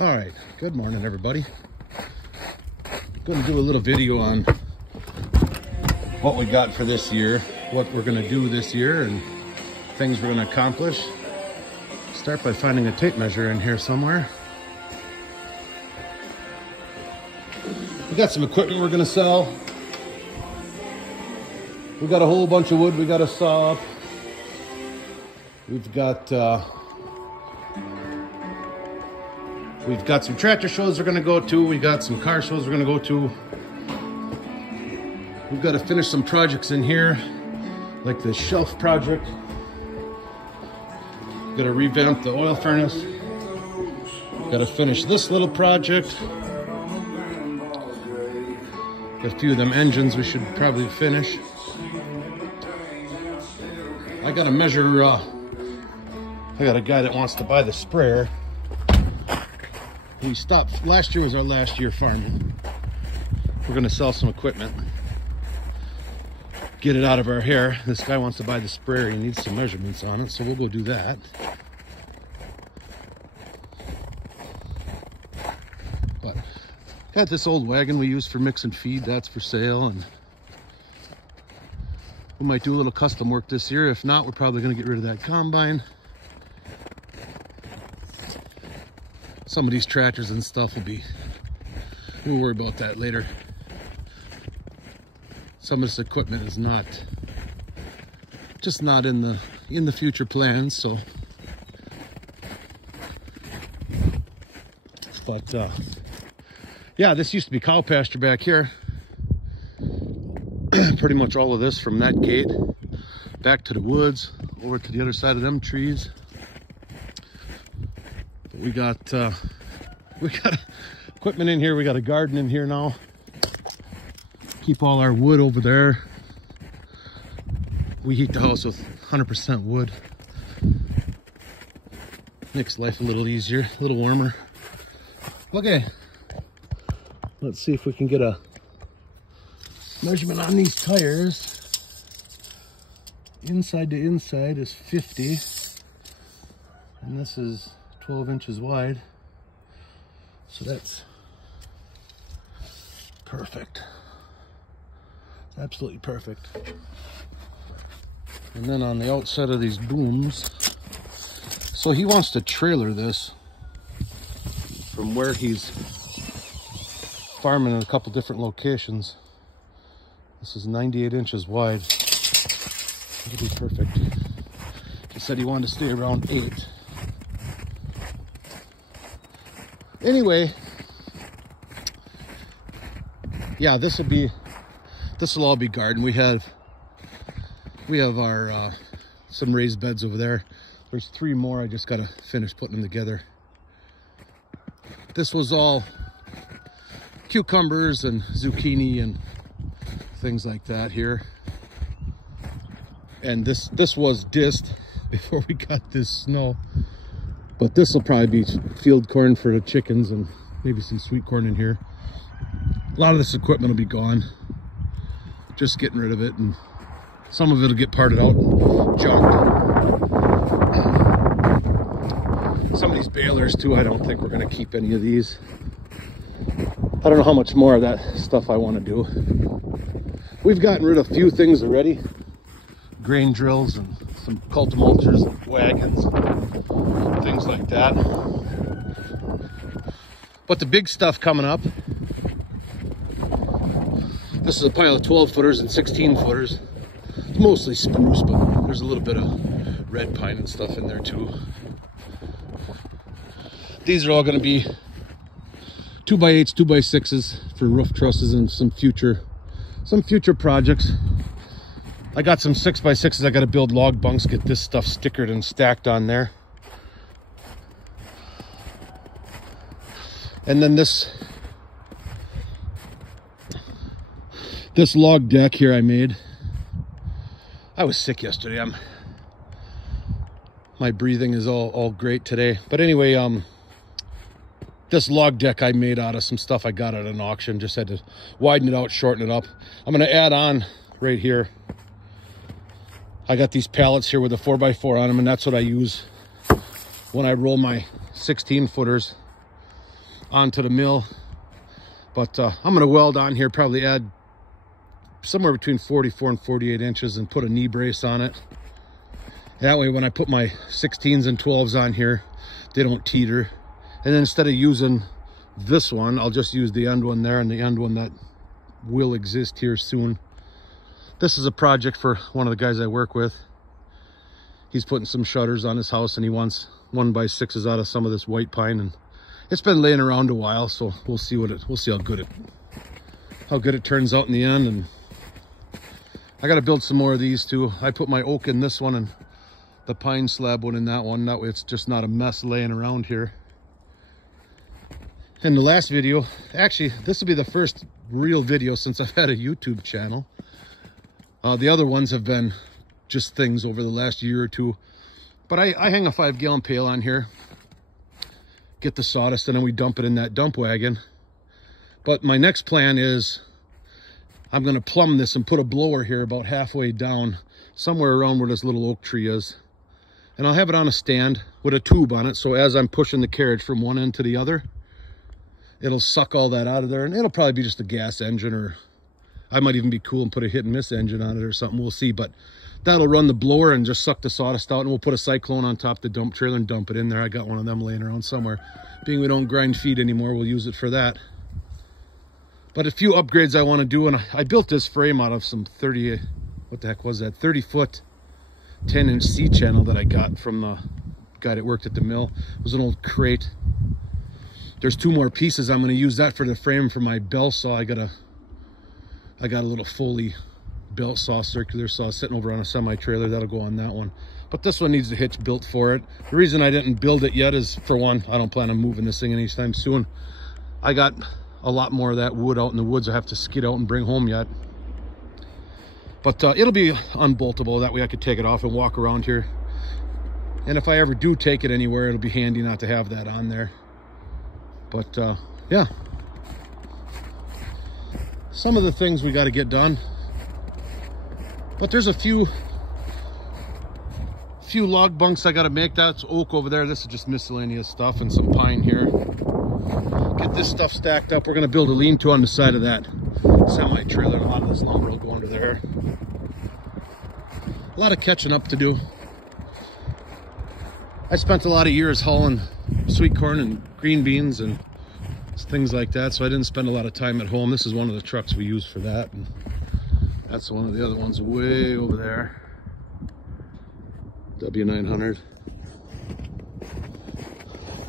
All right, good morning, everybody. Going to do a little video on what we got for this year, what we're going to do this year, and things we're going to accomplish. Start by finding a tape measure in here somewhere. We got some equipment we're going to sell. We got a whole bunch of wood we got to saw up. We've got some tractor shows we're going to go to. We got some car shows we're going to go to. We've got to finish some projects in here, like the shelf project. Got to revamp the oil furnace. Got to finish this little project. Got a few of them engines we should probably finish. I got to measure, I got a guy that wants to buy the sprayer. We stopped, last year was our last year farming. We're gonna sell some equipment, get it out of our hair. This guy wants to buy the sprayer, he needs some measurements on it, so we'll go do that. But got this old wagon we use for mixing feed, that's for sale, and we might do a little custom work this year. If not, we're probably gonna get rid of that combine. Some of these tractors and stuff we'll worry about that later. Some of this equipment is just not in the future plans, so. But yeah, this used to be cow pasture back here. Pretty much all of this from that gate back to the woods, over to the other side of them trees. We got equipment in here. We got a garden in here now. Keep all our wood over there. We heat the house with 100% wood. Makes life a little easier, a little warmer. Okay, let's see if we can get a measurement on these tires. Inside to inside is 50, and this is 12 inches wide, so that's perfect. It's absolutely perfect. And then on the outside of these booms, so he wants to trailer this from where he's farming in a couple different locations. This is 98 inches wide. It'll be perfect. He said he wanted to stay around 8. Anyway, yeah, this will all be garden. We have our some raised beds over there. There's 3 more. I just gotta finish putting them together. This was all cucumbers and zucchini and things like that here. And this was disced before we got this snow. But this will probably be field corn for the chickens and maybe some sweet corn in here. A lot of this equipment will be gone. Just getting rid of it, and some of it will get parted out, junked. Some of these balers too, I don't think we're gonna keep any of these. I don't know how much more of that stuff I wanna do. We've gotten rid of a few things already. Grain drills and some cultimultures and wagons, things like that. But the big stuff coming up, this is a pile of 12 footers and 16 footers. It's mostly spruce, but there's a little bit of red pine and stuff in there too. These are all going to be 2x8s, 2x6s for roof trusses and some future projects. I got some 6x6s. I got to build log bunks, get this stuff stickered and stacked on there. And then this log deck here I made. I was sick yesterday. My breathing is all great today. But anyway, this log deck I made out of some stuff I got at an auction. Just had to widen it out, shorten it up. I'm going to add on right here. I got these pallets here with a 4x4 on them, and that's what I use when I roll my 16 footers. onto the mill. But I'm going to weld on here, probably add somewhere between 44 and 48 inches and put a knee brace on it. That way when I put my 16s and 12s on here, they don't teeter. And then instead of using this one, I'll just use the end one there and the end one that will exist here soon. This is a project for one of the guys I work with. He's putting some shutters on his house and he wants 1x6s out of some of this white pine, and it's been laying around a while, so we'll see how good it turns out in the end. And I got to build some more of these too. I put my oak in this one and the pine slab one in that one. That way it's just not a mess laying around here. In the last video, actually this will be the first real video since I've had a YouTube channel. The other ones have been just things over the last year or two. But I hang a 5-gallon pail on here, get the sawdust, and then we dump it in that dump wagon. But my next plan is I'm going to plumb this and put a blower here about halfway down, somewhere around where this little oak tree is. And I'll have it on a stand with a tube on it, so as I'm pushing the carriage from one end to the other, it'll suck all that out of there. And it'll probably be just a gas engine, or I might even be cool and put a hit and miss engine on it or something. We'll see. But that'll run the blower and just suck the sawdust out, and we'll put a cyclone on top of the dump trailer and dump it in there. I got one of them laying around somewhere. Being we don't grind feed anymore, we'll use it for that. But a few upgrades I want to do, and I built this frame out of some 30, what the heck was that? 30-foot, 10-inch C-channel that I got from the guy that worked at the mill. It was an old crate. There's 2 more pieces. I'm going to use that for the frame for my bell saw. I got a little Foley belt saw, circular saw, sitting over on a semi-trailer. That'll go on that one. But this one needs a hitch built for it. The reason I didn't build it yet is, for one, I don't plan on moving this thing anytime soon. I got a lot more of that wood out in the woods I have to skid out and bring home yet. But it'll be unboltable. That way I could take it off and walk around here. And if I ever do take it anywhere, it'll be handy not to have that on there. But yeah, some of the things we got to get done. But there's a few log bunks I got to make. That's oak over there. This is just miscellaneous stuff, and some pine here. Get this stuff stacked up. We're going to build a lean-to on the side of that semi-trailer. A lot of this lumber will go under there. A lot of catching up to do. I spent a lot of years hauling sweet corn and green beans and things like that, so I didn't spend a lot of time at home. This is one of the trucks we use for that, and that's one of the other ones way over there. W900.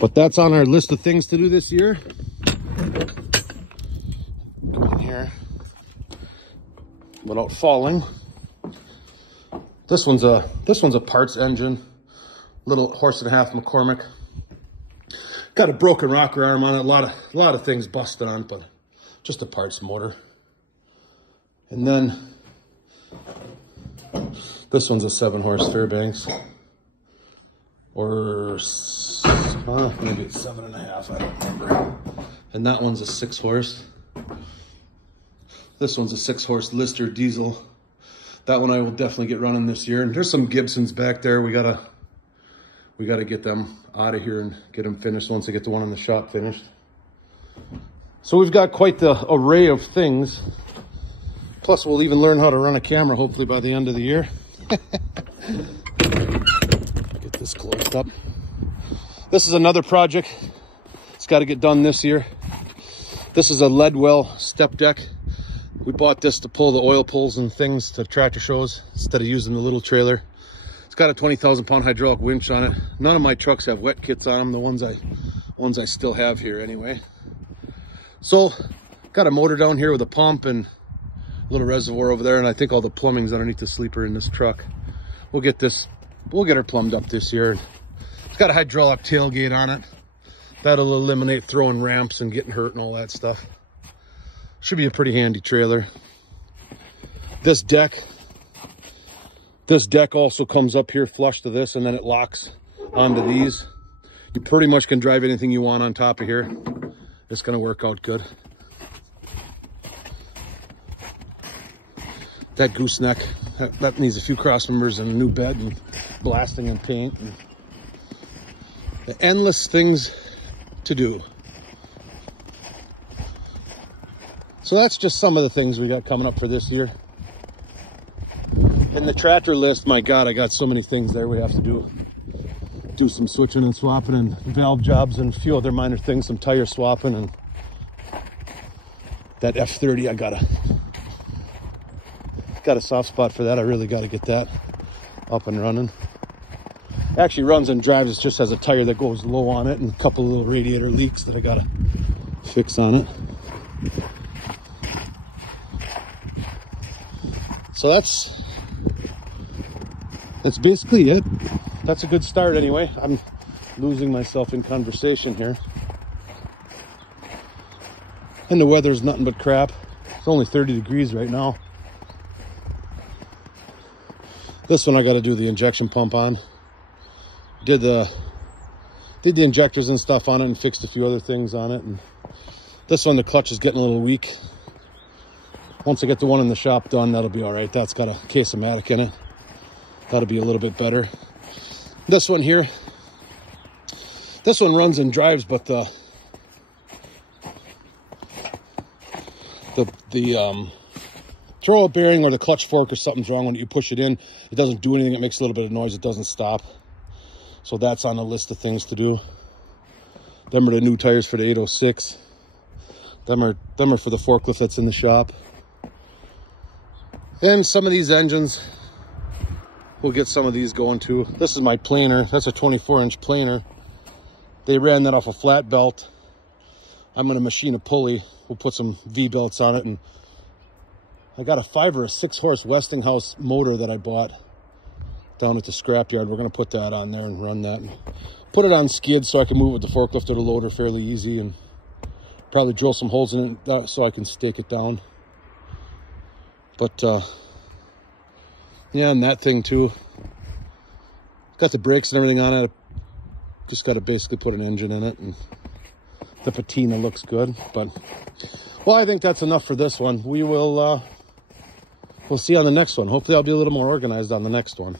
But that's on our list of things to do this year. Go in here without falling. This one's a parts engine, little 1.5 McCormick. Got a broken rocker arm on it. A lot of things busted on, but just a parts motor. And then this one's a 7-horse Fairbanks, or maybe it's 7.5. I don't remember. And that one's a 6-horse. This one's a 6-horse Lister diesel. That one I will definitely get running this year. And there's some Gibsons back there. We gotta get them out of here and get them finished once I get the one in the shop finished. So we've got quite the array of things. Plus we'll even learn how to run a camera hopefully by the end of the year. Get this closed up. This is another project. It's got to get done this year. This is a lead well step deck. We bought this to pull the oil pulls and things to tractor shows instead of using the little trailer. It's got a 20,000 pound hydraulic winch on it. None of my trucks have wet kits on them, the ones I still have here anyway. So got a motor down here with a pump and a little reservoir over there, and I think all the plumbing's underneath the sleeper in this truck. We'll get her plumbed up this year. It's got a hydraulic tailgate on it. That'll eliminate throwing ramps and getting hurt and all that stuff. Should be a pretty handy trailer. This deck also comes up here flush to this, and then it locks onto these. You pretty much can drive anything you want on top of here. It's gonna work out good. That gooseneck, that needs a few cross members and a new bed and blasting and paint. And the endless things to do. So that's just some of the things we got coming up for this year. In the tractor list, my God, I got so many things there we have to do. Do some switching and swapping and valve jobs and a few other minor things, some tire swapping, and that F30, I got a soft spot for that. I really got to get that up and running. Actually runs and drives. It just has a tire that goes low on it and a couple of little radiator leaks that I got to fix on it. So that's basically it. That's a good start anyway. I'm losing myself in conversation here. And the weather's nothing but crap. It's only 30 degrees right now. This one I got to do the injection pump on. Did the injectors and stuff on it and fixed a few other things on it. And this one, the clutch is getting a little weak. Once I get the one in the shop done, that'll be all right. That's got a case of Matic in it. That'll be a little bit better. This one here, this one runs and drives, but the throw bearing or the clutch fork or something's wrong when you push it in. It doesn't do anything. It makes a little bit of noise. It doesn't stop. So that's on the list of things to do. Them are the new tires for the 806. Them are for the forklift that's in the shop. And some of these engines, we'll get some of these going too. This is my planer. That's a 24-inch planer. They ran that off a flat belt. I'm going to machine a pulley. We'll put some V-belts on it. And I got a 5 or a 6 horse Westinghouse motor that I bought down at the scrapyard. We're going to put that on there and run that. And put it on skid so I can move it with the forklift or the loader fairly easy. And probably drill some holes in it so I can stake it down. But, yeah, and that thing too. Got the brakes and everything on it. Just got to basically put an engine in it. And the patina looks good. But, well, I think that's enough for this one. We'll see on the next one. Hopefully I'll be a little more organized on the next one.